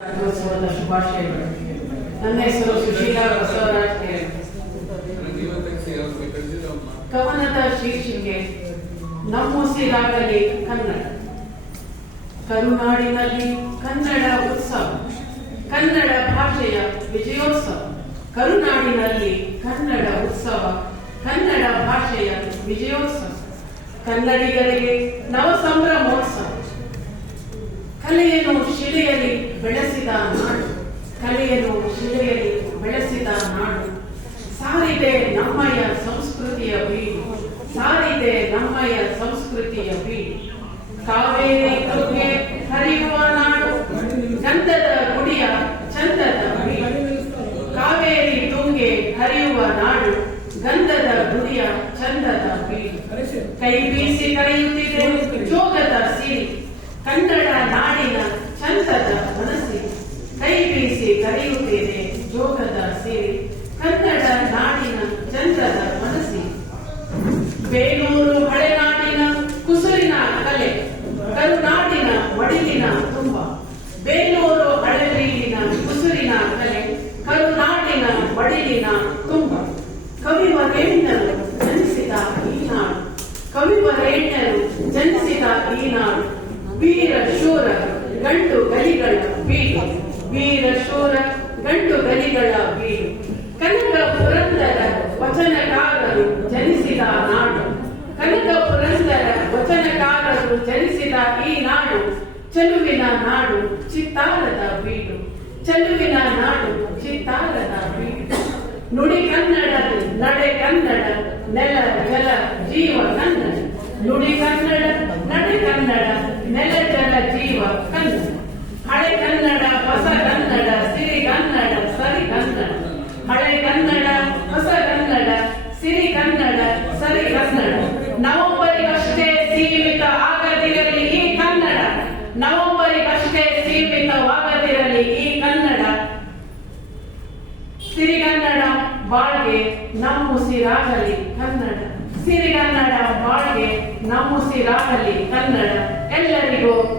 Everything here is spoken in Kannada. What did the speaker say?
ಶುಭಾಶಯಗಳು ನನ್ನ ಹೆಸರು ಸುಶೀಲಾ ಕವನದ ಶೀರ್ಷಿಕೆ ನಮ್ಮುಸಿರಾಗಲಿ ಕನ್ನಡ. ಕರುನಾಡಿನಲ್ಲಿ ಕನ್ನಡ ಉತ್ಸವ, ಕನ್ನಡ ಭಾಷೆಯ ವಿಜಯೋತ್ಸವ, ಕರುನಾಡಿನಲ್ಲಿ ಕನ್ನಡ ಉತ್ಸವ, ಕನ್ನಡ ಭಾಷೆಯ ವಿಜಯೋತ್ಸವ. ಕನ್ನಡಿಗರಿಗೆ ನವ ಸಂಭ್ರಮೋತ್ಸವ ಕಲೆಯನ್ನು ಶಿಲೆಯಲ್ಲಿ ಬೆಳೆಸಿದ ನಾಡು, ಕಲೆಯನ್ನು ಶಿಲೆಯಲ್ಲಿ ಬೆಳೆಸಿದ ನಾಡು. ಸಾರಿದೆ ನಮ್ಮಯ ಸಂಸ್ಕೃತಿಯ ಬೀಡು, ಸಾರಿದೆ ನಮ್ಮಯ ಸಂಸ್ಕೃತಿಯ ಬೀಡು. ಕಾವೇರಿ ಕೃಪೆ ಹರಿಯುವ ನಾಡು ಗಂಧದ ಗುಡಿಯ ಚಂದದ ಕಾವೇರಿ ತುಂಗೆ ಹರಿಯುವ ನಾಡು, ಗಂಧದ ಗುಡಿಯ ಚಂದದ ಬೀಡು. ಕೈ ಬೀಸಿ ಕರೆಯುತ್ತಿದೆ ಜೋಗದ ಸಿರಿ ಕನ್ನಡ ನಾಡಿನ ಚಂದದ ಮನಸ್ಸಿ ಕೈ ಬೀಸಿ ಕರೆಯುತ್ತಿದೆ ಜೋಗದ ಸಿರಿ ಕನ್ನಡ ನಾಡಿನ ಚಂದದ ಮನಸ್ಸಿ ಬೇಲೂರು ಹಳೆನಾಡಿನ ಕುಸುರಿನ ಕಲೆ, ಕರುನಾಡಿನ ಒಡಿಲಿನ ತುಂಬ, ಬೇಲೂರು ಹಳೆಬೀಡಿನ ಕುಸುರಿನ ಕಲೆ, ಕರುನಾಡಿನ ಒಡಿಲಿನ ತುಂಬ. ಕವಿವರೇಣ್ಯರು ಜನಿಸಿದ ಈ ನಾಡು ಕವಿವರೇಣ್ಯರು ಜನಿಸಿದ ಈ ನಾಡು ವೀರ, ಶೂರ, ಗಂಡು ಗಲಿಗಳ ಬೀಡು, ವೀರ, ಶೂರ, ಗಂಡು ಗಲಿಗಳ ಬೀಡು. ವಚನಕಾರರು ಜನಿಸಿದ ಈ ನಾಡು, ಚೆಲುವಿನ ನಾಡು, ಚಿತ್ತಾರದ ಬೀಡು. ಚೆಲುವಿನ ನಾಡು, ಚಿತ್ತಾರದ ಬೀಡು. ನುಡಿ ಕನ್ನಡ, ನಡೆ ಕನ್ನಡ, ನೆಲ, ಜಲ, ಜೀವ, ಕನ್ನಡ. ನುಡಿ ಕನ್ನಡ, ನಡೆ ಕನ್ನಡ, ನೆಲ, ಜಲ, ಜೀವ, ಕನ್ನಡ. ಹಳೆ ಕನ್ನಡ, ಹೊಸ ಕನ್ನಡ, ಸಿರಿ ಕನ್ನಡ, ಸರಿ ಕನ್ನಡ. ಹಳೆ ಕನ್ನಡ, ಹೊಸ ಕನ್ನಡ, ಸಿರಿ ಕನ್ನಡ, ಸರಿ ಕನ್ನಡ. ನವೆಂಬರಿಗಷ್ಟೇ ನವೆಂಬರಿಗಷ್ಟೇ ಸೀಮಿತವಾಗದಿರಲಿ ಈ ಕನ್ನಡ. ಸಿರಿಗನ್ನಡ ಬಾಳ್ಗೆ ನಮ್ಮುಸಿರಾಗಲಿ ಕನ್ನಡ. ಸಿರಿಗನ್ನಡ ಬಾಳ್ಗೆ ನಮ್ಮುಸಿರಾಗಲಿ ಕನ್ನಡ. ಎಲ್ಲರಿಗೂ